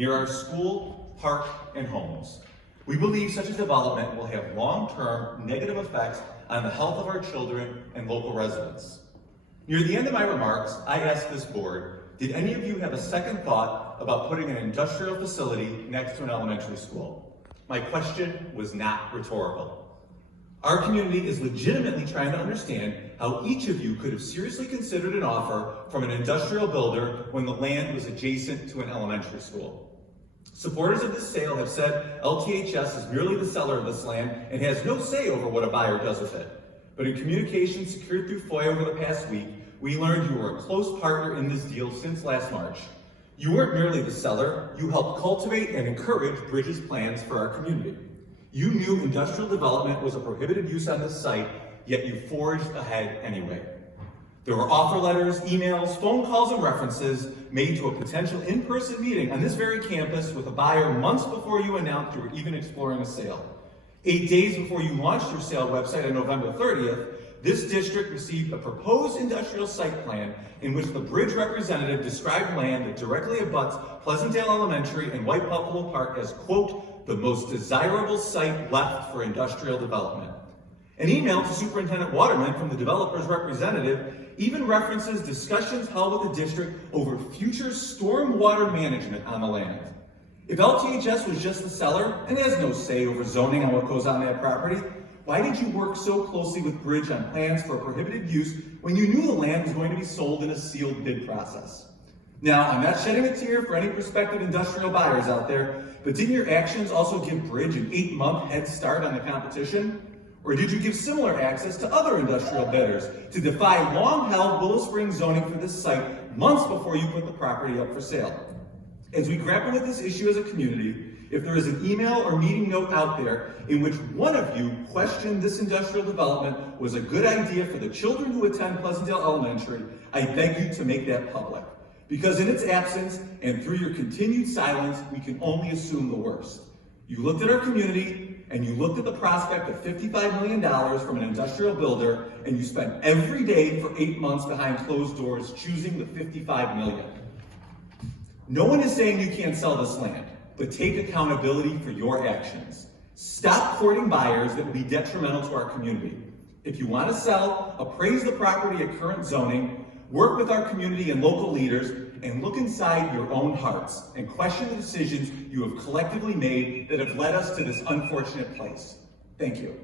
near our school, park, and homes. We believe such a development will have long-term negative effects on the health of our children and local residents. Near the end of my remarks, I asked this board, did any of you have a second thought about putting an industrial facility next to an elementary school? My question was not rhetorical. Our community is legitimately trying to understand how each of you could have seriously considered an offer from an industrial builder when the land was adjacent to an elementary school. Supporters of this sale have said LTHS is merely the seller of this land and has no say over what a buyer does with it. But in communication secured through FOIA over the past week, we learned you were a close partner in this deal since last March. You weren't merely the seller, you helped cultivate and encourage Bridge's plans for our community. You knew industrial development was a prohibited use on this site, yet you forged ahead anyway. There were offer letters, emails, phone calls, and references made to a potential in-person meeting on this very campus with a buyer months before you announced you were even exploring a sale. 8 days before you launched your sale website on November 30th, this district received a proposed industrial site plan in which the Bridge representative described land that directly abuts Pleasantdale Elementary and White Buffalo Park as, quote, the most desirable site left for industrial development. An email to Superintendent Waterman from the developer's representative even references discussions held with the district over future stormwater management on the land. If LTHS was just the seller and has no say over zoning on what goes on that property, why did you work so closely with Bridge on plans for prohibited use when you knew the land was going to be sold in a sealed bid process? Now, I'm not shedding a tear for any prospective industrial buyers out there, but didn't your actions also give Bridge an 8-month head start on the competition? Or did you give similar access to other industrial bidders to defy long-held Willow Springs zoning for this site months before you put the property up for sale? As we grapple with this issue as a community, if there is an email or meeting note out there in which one of you questioned this industrial development was a good idea for the children who attend Pleasantdale Elementary, I beg you to make that public. Because in its absence and through your continued silence, we can only assume the worst. You looked at our community and you looked at the prospect of $55 million from an industrial builder, and you spent every day for 8 months behind closed doors choosing the $55 million. No one is saying you can't sell this land, but take accountability for your actions. Stop courting buyers that will be detrimental to our community. If you want to sell, appraise the property at current zoning, work with our community and local leaders, and look inside your own hearts and question the decisions you have collectively made that have led us to this unfortunate place. Thank you.